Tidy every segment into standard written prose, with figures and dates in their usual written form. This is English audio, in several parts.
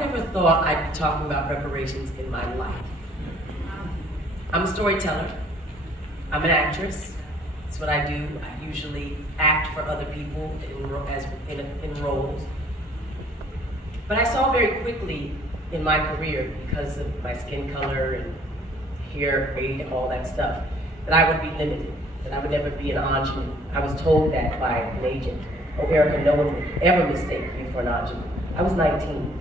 never thought I'd be talking about reparations in my life. I'm a storyteller. I'm an actress. It's what I do. I usually act for other people in roles. But I saw very quickly in my career, because of my skin color and hair, braid, all that stuff, that I would be limited, that I would never be an ingenue. I was told that by an agent. Oh, Erika, no one would ever mistake you for an ingenue. I was 19.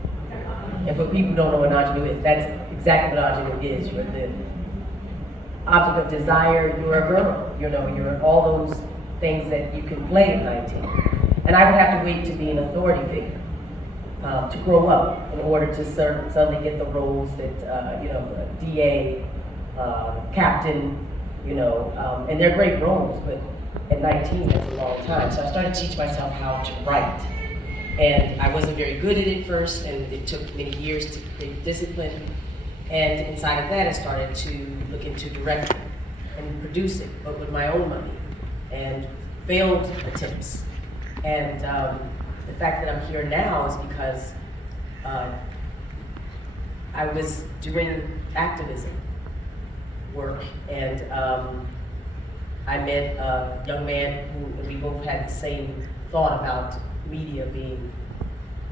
And for people who don't know what an ingenue is, that's exactly what an ingenue is. You're the object of desire, you're a girl. You know, you're all those things that you can play at 19. And I would have to wait to be an authority figure, to grow up in order to suddenly get the roles that, DA, captain, and they're great roles, but at 19, that's a long time. So I started to teach myself how to write. And I wasn't very good at it first, and it took many years to create discipline. And inside of that, I started to look into directing and producing, but with my own money, and failed attempts. And the fact that I'm here now is because I was doing activism work, and I met a young man who we both had the same thought about media being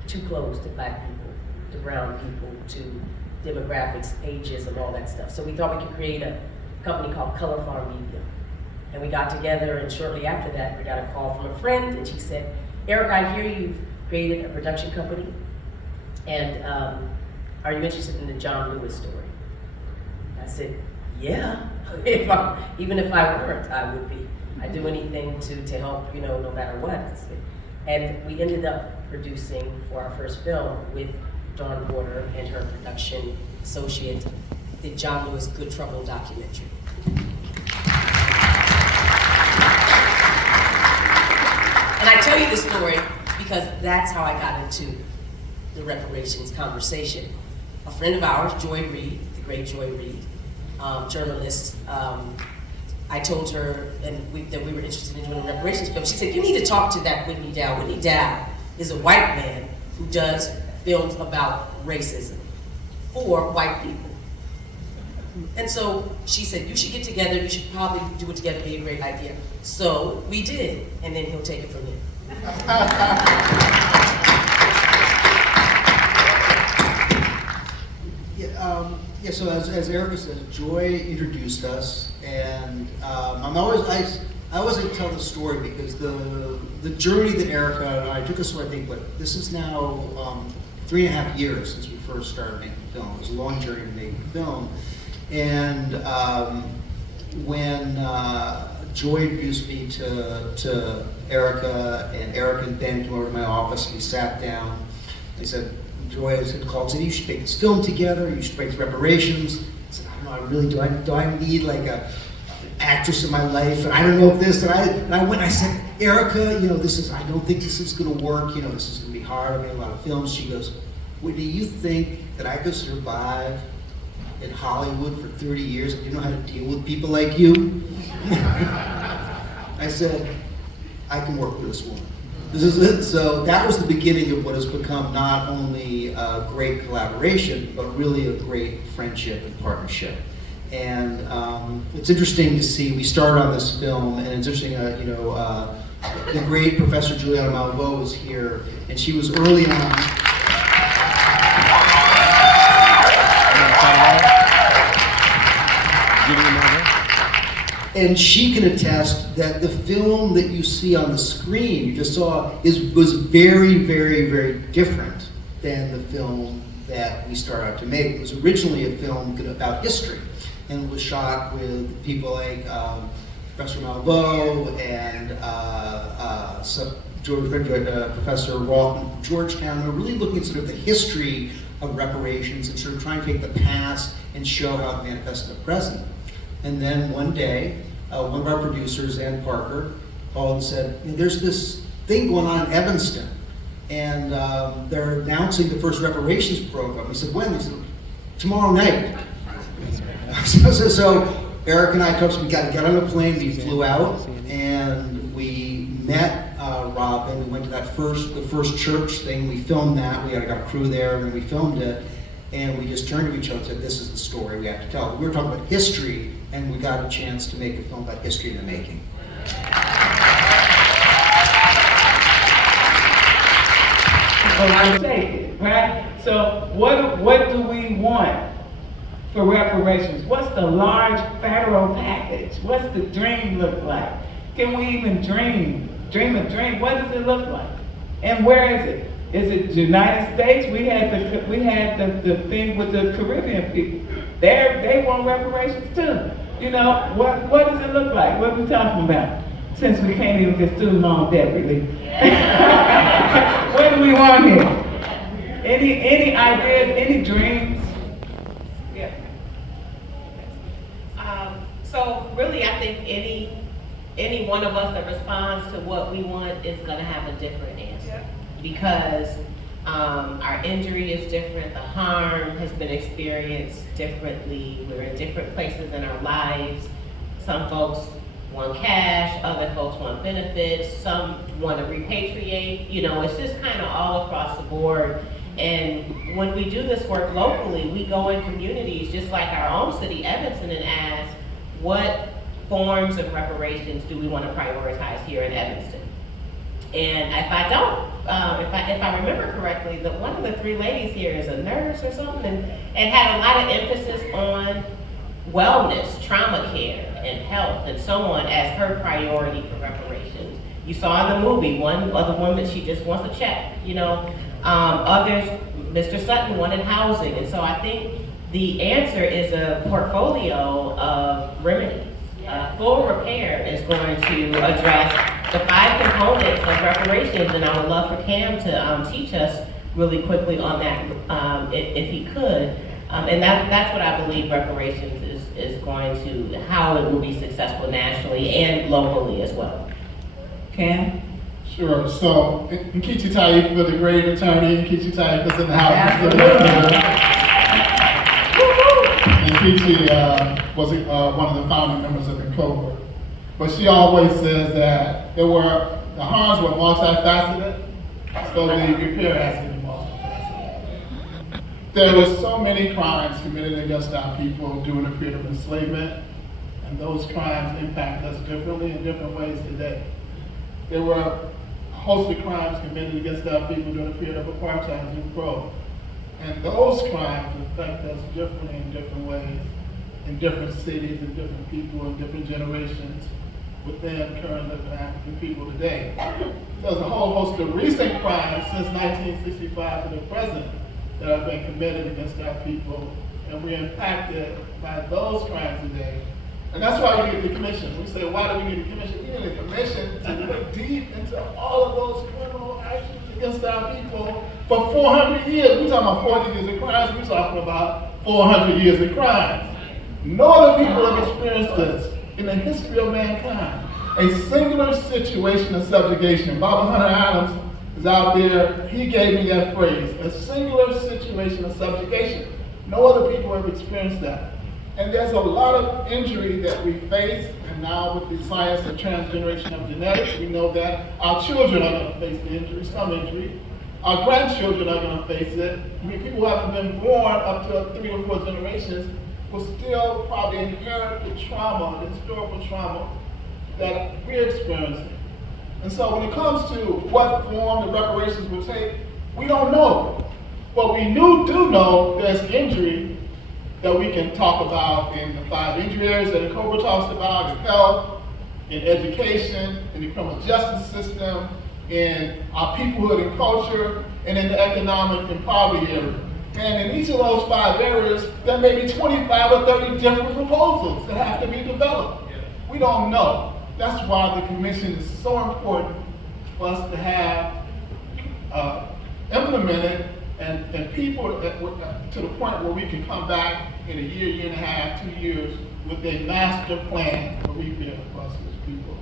too close to Black people, to brown people, to demographics, ageism, all that stuff. So we thought we could create a company called Color Farm Media. And we got together, and shortly after that, we got a call from a friend, and she said, Erika, I hear you've created a production company, and are you interested in the John Lewis story? I said, yeah, even if I weren't, I would be. I'd do anything to help, no matter what. And we ended up producing for our first film with Dawn Porter and her production associate, the John Lewis Good Trouble documentary. And I tell you this story because that's how I got into the reparations conversation. A friend of ours, Joy Reid, the great Joy Reid, journalist, I told her that we were interested in doing a reparations film. She said, you need to talk to that Whitney Dow. Whitney Dow is a white man who does films about racism for white people. And so she said, you should get together, you should probably do it together, it'd be a great idea. So we did, and then he'll take it from there. So as Erika says, Joy introduced us, and I always like to tell the story because the journey that Erika and I took us through, I think, this is now 3.5 years since we first started making film. It was a long journey to make film, and when Joy introduced me to Erika, and Erika and Ben came over to my office, and we sat down. They said, Joy had called, said, you should make this film together, you should make reparations. I said, I don't know, do I need like an actress in my life, and I don't know if this, and I went and I said, Erika, I don't think this is gonna work, this is gonna be hard, I made a lot of films. She goes, Whitney, you think that I could survive in Hollywood for 30 years if you know how to deal with people like you? I said, I can work with this woman. This is it. So that was the beginning of what has become not only a great collaboration, but really a great friendship and partnership. And it's interesting to see, we started on this film, and it's interesting, the great Professor Juliana Malveaux was here, and she was early on. And she can attest that the film that you see on the screen, you just saw, was very, very, very different than the film that we started out to make. It was originally a film about history, and it was shot with people like Professor Malveaux and Professor Rawton from Georgetown, who were really looking at sort of the history of reparations and sort of trying to take the past and show how it manifests in the present. And then one day, one of our producers, Ann Parker, called and said, there's this thing going on in Evanston, and they're announcing the first reparations program. We said, when? He said, tomorrow night. So Eric and I talked, we got to get on a plane, we flew out, and we met Robin. We went to the first church thing. We filmed that. We got a crew there, and we filmed it. And we just turned to each other and said, "This is the story we have to tell." We were talking about history, and we got a chance to make a film about history in the making. Right? So what do we want for reparations? What's the large federal package? What's the dream look like? Can we even dream a dream? What does it look like? And where is it? Is it the United States? We had the thing with the Caribbean people. They want reparations too. You know, what does it look like? What are we talking about? Since we can't even get student loan debt relief. What do we want here? Any ideas, any dreams? Yeah. So really, I think any one of us that responds to what we want is going to have a different answer. Because our injury is different, the harm has been experienced differently, we're in different places in our lives. Some folks want cash, other folks want benefits, some want to repatriate, you know, it's just kind of all across the board. And when we do this work locally, we go in communities just like our own city, Evanston, and ask, what forms of reparations do we want to prioritize here in Evanston? And if I don't, if I remember correctly, that one of the three ladies here is a nurse or something, and had a lot of emphasis on wellness, trauma care, and health, and so on as her priority for reparations. You saw in the movie, one other woman, she just wants a check, you know. Others, Mr. Sutton wanted housing, and so I think the answer is a portfolio of remedies. Full repair is going to address the 5 components of reparations, and I would love for Kamm to teach us really quickly on that, if he could. And that's what I believe reparations is going to, how it will be successful nationally and locally as well. Kamm? Sure. So, Nkechi Taif was a great attorney. Nkechi Taif is in the house. Nkechi was one of the founding members of the Clover. But she always says that the harms were multifaceted, so the repair has to be multifaceted. There were so many crimes committed against our people during the period of enslavement, and those crimes impact us differently in different ways today. There were a host of crimes committed against our people during the period of apartheid and Jim Crow. And those crimes affect us differently in different ways, in different cities, and different people, and different generations within current living African people today. There's a whole host of recent crimes since 1965 to the present that have been committed against our people, and we're impacted by those crimes today. And that's why we need the commission. We say, why do we need a commission? We need a commission to look deep into all of those criminal actions against our people for 400 years. We're talking about 40 years of crimes. We're talking about 400 years of crimes. No other people have experienced this in the history of mankind. A singular situation of subjugation. Bobby Hunter Adams is out there. He gave me that phrase, a singular situation of subjugation. No other people have experienced that. And there's a lot of injury that we face, and now with the science of transgeneration of genetics, we know that our children are going to face the injury, some injury. Our grandchildren are going to face it. I mean, people who haven't been born up to 3 or 4 generations will still probably inherit the trauma, the historical trauma that we're experiencing. And so when it comes to what form the reparations will take, we don't know. But we do know there's injury that we can talk about in the 5 injury areas that Cobra talks about, in health, in education, in the criminal justice system, in our peoplehood and culture, and in the economic and poverty area. And in each of those 5 areas, there may be 25 or 30 different proposals that have to be developed. We don't know. That's why the commission is so important for us to have implemented and people to the point where we can come back in a year, year and a half, 2 years with a master plan for repair across these people.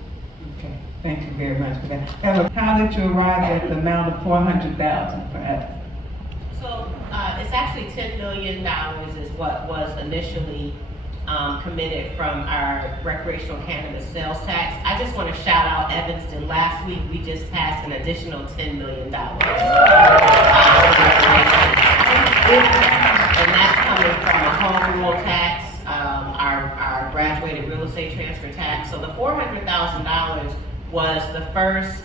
Okay, thank you very much for that. How did you arrive at the amount of $400,000 for us? So it's actually $10 million is what was initially committed from our recreational cannabis sales tax. I just want to shout out Evanston. Last week, we just passed an additional $10 million. And that's coming from a home rule tax, our graduated real estate transfer tax. So the $400,000 was the first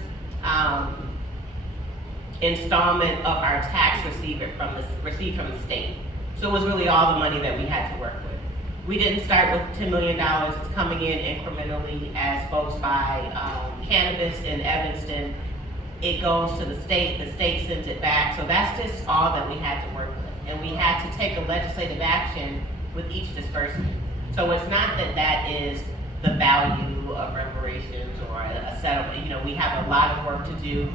installment of our tax received from the state. So it was really all the money that we had to work with. We didn't start with $10 million. It's coming in incrementally as folks buy cannabis in Evanston. It goes to the state sends it back. So that's just all that we had to work with. And we had to take a legislative action with each disbursement. So it's not that that is the value of reparations or a settlement. You know, we have a lot of work to do.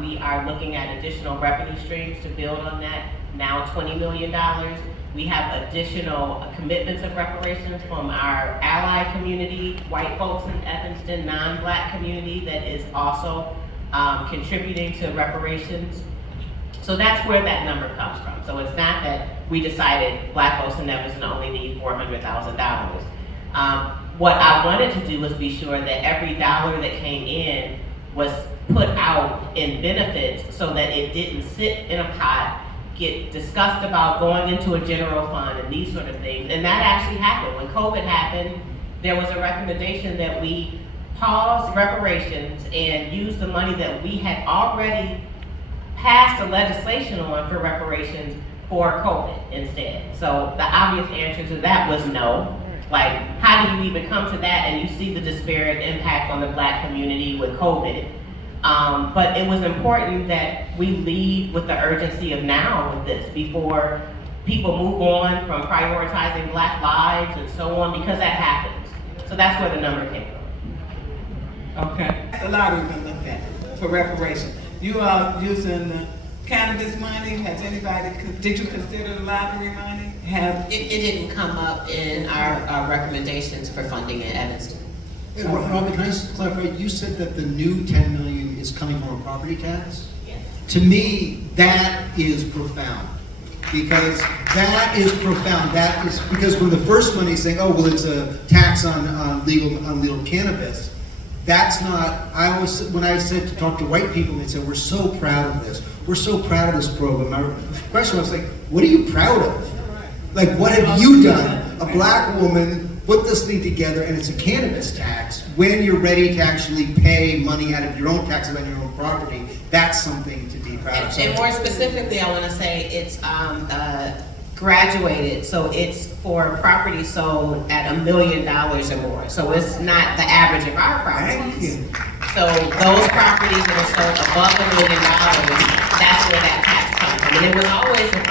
We are looking at additional revenue streams to build on that. Now $20 million. We have additional commitments of reparations from our ally community, white folks in Evanston, non-Black community that is also contributing to reparations. So that's where that number comes from. So it's not that we decided Black folks in Evanston only need $400,000. What I wanted to do was be sure that every dollar that came in was put out in benefits so that it didn't sit in a pot, get discussed about going into a general fund and these sort of things. And that actually happened. When COVID happened, there was a recommendation that we pause reparations and use the money that we had already passed the legislation on for reparations for COVID instead. So the obvious answer to that was no. Like, how do you even come to that? And you see the disparate impact on the Black community with COVID. But it was important that we lead with the urgency of now with this before people move on from prioritizing Black lives and so on, because that happens. So that's where the number came from. Okay. The lottery been looked at for reparations. You are using the cannabis money. Has anybody, did you consider the lottery money? It didn't come up in our recommendations for funding in Evanston. Hey, Robin, can I just clarify? You said that the new 10 million is coming from a property tax? Yes. To me, that is profound. Because that is profound. That is because when the first money is saying, oh, well, it's a tax on legal cannabis, that's not, when I said to talk to white people, they said, we're so proud of this. We're so proud of this program. My question was like, what are you proud of? Like, what have you done? A Black woman put this thing together, and it's a cannabis tax. When you're ready to actually pay money out of your own taxes on your own property, that's something to be proud of. And more specifically, I want to say it's graduated, so it's for property sold at $1 million or more. So it's not the average of our properties. So those properties that are sold above $1 million, that's where that tax comes from. And it was always the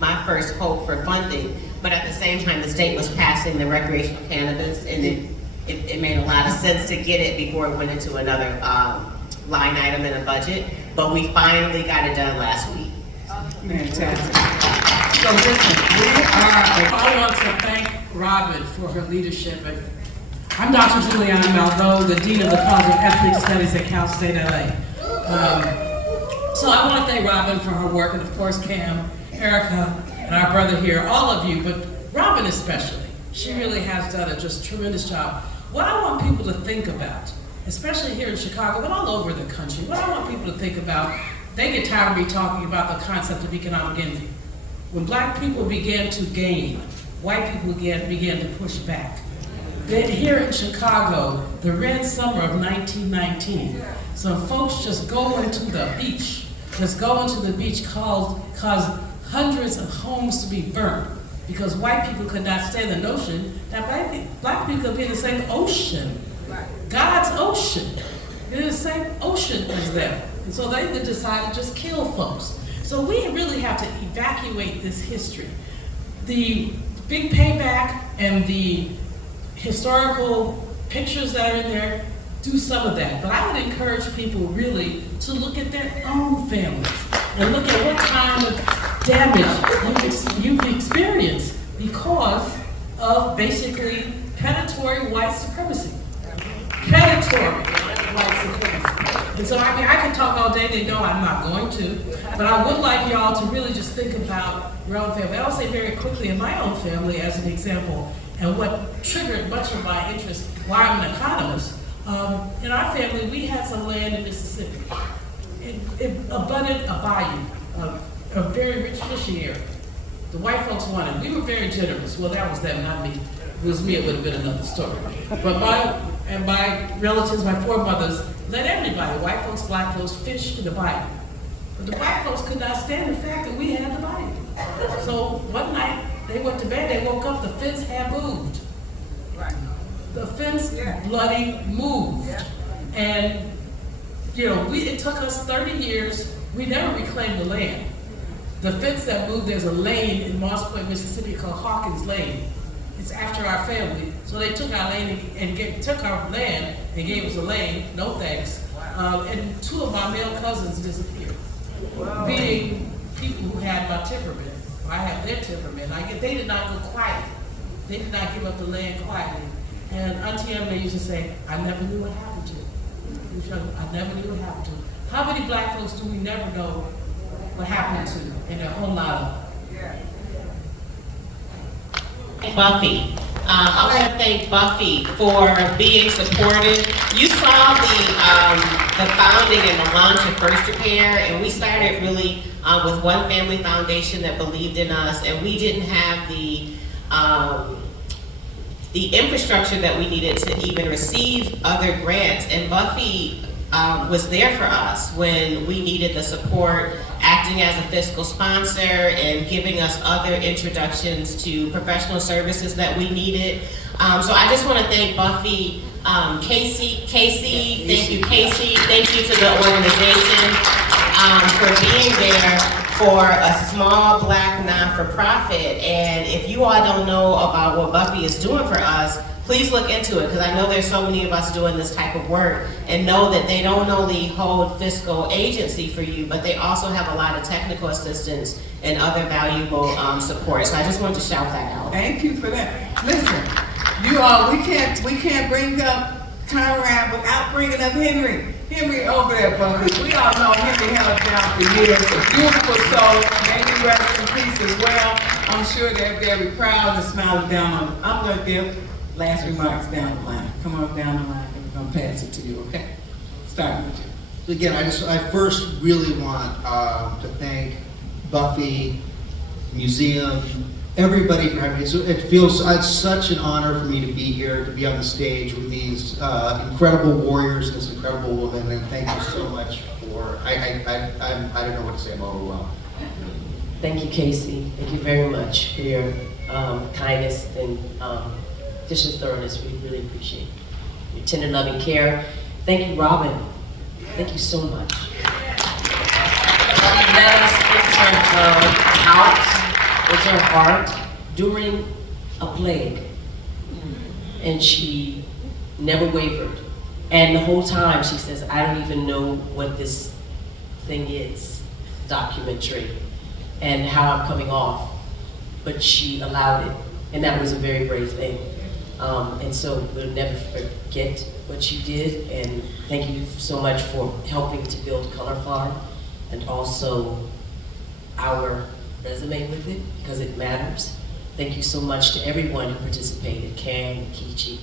my first hope for funding, but at the same time, the state was passing the recreational cannabis, and it made a lot of sense to get it before it went into another line item in the budget. But we finally got it done last week. Fantastic. So listen, I want to thank Robin for her leadership. I'm Dr. Juliana Malveaux, the Dean of the College of Ethnic Studies at Cal State LA. So I want to thank Robin for her work, and of course Kamm, Erika, and our brother here, all of you, but Robin especially. She really has done a just tremendous job. What I want people to think about, especially here in Chicago, but all over the country, what I want people to think about, they get tired of me talking about the concept of economic envy. When Black people began to gain, white people began to push back. Then here in Chicago, the red summer of 1919, some folks just go into the beach, caused hundreds of homes to be burnt because white people could not stand the notion that Black people could be in the same ocean, God's ocean, in the same ocean as them. And so they would decide to just kill folks. So we really have to evacuate this history. The Big Payback and the historical pictures that are in there do some of that. But I would encourage people really to look at their own families and look at what kind of damage you've experienced because of basically predatory white supremacy. Predatory white supremacy. And so, I mean, I could talk all day, they know I'm not going to, but I would like y'all to really just think about your own family. I'll say very quickly in my own family as an example, and what triggered much of my interest, why I'm an economist. In our family, we had some land in Mississippi. It abutted a bayou, a very rich fishing area. The white folks wanted, we were very generous. Well, that was them, not me. If it was me, it would have been another story. But my relatives, my foremothers, let everybody, white folks, black folks, fish in the bayou. But the white folks could not stand the fact that we had the bayou. So one night, they went to bed, they woke up, the fence had moved. The fence bloody moved. And, you know, it took us 30 years, we never reclaimed the land. The fence that moved, there's a lane in Moss Point, Mississippi called Hawkins Lane. It's after our family. So they took our land and took our land and gave us a lane, no thanks. And two of my male cousins disappeared. Wow. Being people who had my temperament. I have their temperament. They did not go quiet. They did not give up the land quietly. And Auntie Emily used to say, I never knew what happened to. I never knew what happened to. How many black folks do we never know what happened to? And a whole lot of. Buffy. I want to thank Buffy for being supportive. You saw the founding and the launch of First Repair, and we started really with one family foundation that believed in us, and we didn't have the infrastructure that we needed to even receive other grants. And Buffy was there for us when we needed the support, acting as a fiscal sponsor and giving us other introductions to professional services that we needed. So I just want to thank Buffy, Casey, thank you, Casey. Thank you to the organization for being there for a small black non-for-profit. And if you all don't know about what Buffy is doing for us, please look into it, because I know there's so many of us doing this type of work, and know that they don't only hold fiscal agency for you, but they also have a lot of technical assistance and other valuable support. So I just wanted to shout that out. Thank you for that. Listen, you all, we can't bring up turnaround without bringing up Henry. Henry over there, Buffy. We all know Henry held down for years. A beautiful soul. May he rest in peace as well. I'm sure they're very proud and smiling down on them. I'm going to give last remarks down the line. Come on down the line, and we're going to pass it to you, okay? Starting with you. So again, I first really want to thank Buffy, museum, everybody for having me. So it feels it's such an honor for me to be here, to be on the stage with these incredible warriors, this incredible woman, and thank you so much for. I don't know what to say. I'm overwhelmed. Thank you, Casey. Thank you very much for your kindness and just your thoroughness. We really appreciate your tender, loving care. Thank you, Robin. Thank you so much. Let us enter out with her heart during a plague, and she never wavered. And the whole time she says, I don't even know what this thing is, documentary, and how I'm coming off, but she allowed it, and that was a very brave thing. And so we'll never forget what you did, and thank you so much for helping to build Color Farm, and also our resume with it, because it matters. Thank you so much to everyone who participated, Kamm, Kichi,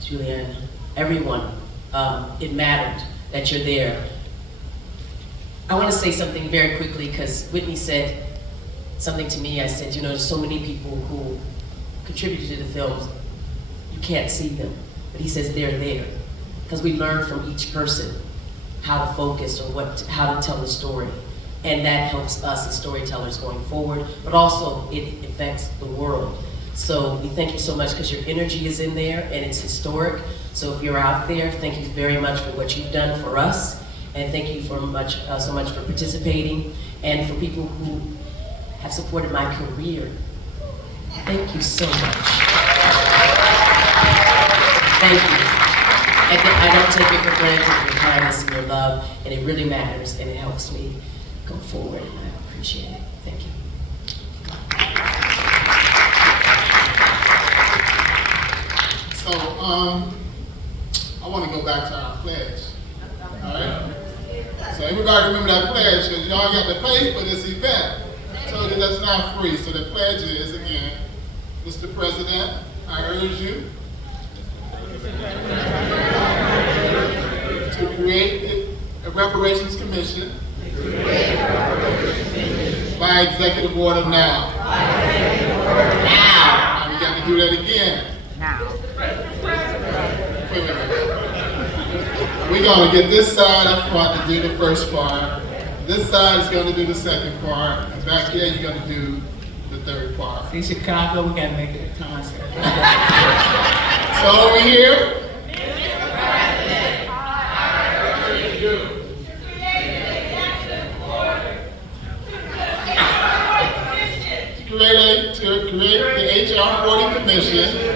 Julianne, everyone. It mattered that you're there. I want to say something very quickly, because Whitney said something to me. I said, you know, there's so many people who contributed to the films, you can't see them. But he says they're there, because we learn from each person how to focus or how to tell the story. And that helps us as storytellers going forward, but also it affects the world. So we thank you so much, because your energy is in there and it's historic. So if you're out there, thank you very much for what you've done for us. And thank you so much for participating, and for people who have supported my career. Thank you so much. Thank you. I don't take it for granted, your kindness and your love, and it really matters, and it helps me go forward, and I appreciate it. Thank you. So, I want to go back to our pledge. All right? So everybody remember that pledge, because y'all got to pay for this event. So that's not free. So the pledge is, again, Mr. President, I urge you to create a reparations commission by executive order now. Now. We got to do that again. Wait a minute. We're going to get this side up front to do the first part. This side is going to do the second part. And back here, you're going to do the third part. See, Chicago, we gotta make it a concert. So over here. To create the HR 40 Commission